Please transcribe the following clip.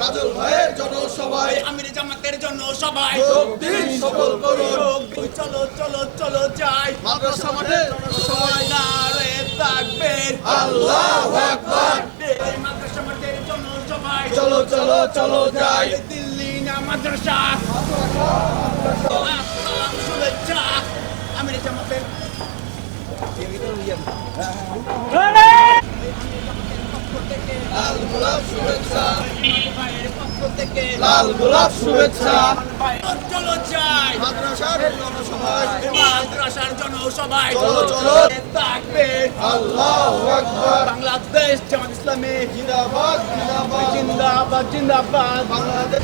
কাজল ভাইয়ের জনসভায় আমির জামাতের জন্য সবাই যোগ দিন, সফল করুন। চলো চলো চলো যাই মাদ্রাসা মাঠে জনসভায় নারে তাকবীর আল্লাহু আকবার। মাদ্রাসা মাঠের জন্য সবাই চলো চলো চলো যাই দিল্লি না মাদ্রাসা শুভেচ্ছা আমির জামাতের লাল গোলাপ শুভেচ্ছা, ভাইয়ের পক্ষ থেকে লাল গোলাপ শুভেচ্ছা। চলো যাই মাদ্রাসার জনসভায় মাদ্রাসার জন্য সবাই চলো, চলো। তাকবীর আল্লাহু আকবার। বাংলাদেশ জামাত ইসলামী জিন্দাবাদ জিন্দাবাদ। জিন্দাবাদ জিন্দাবাদ বাংলাদেশ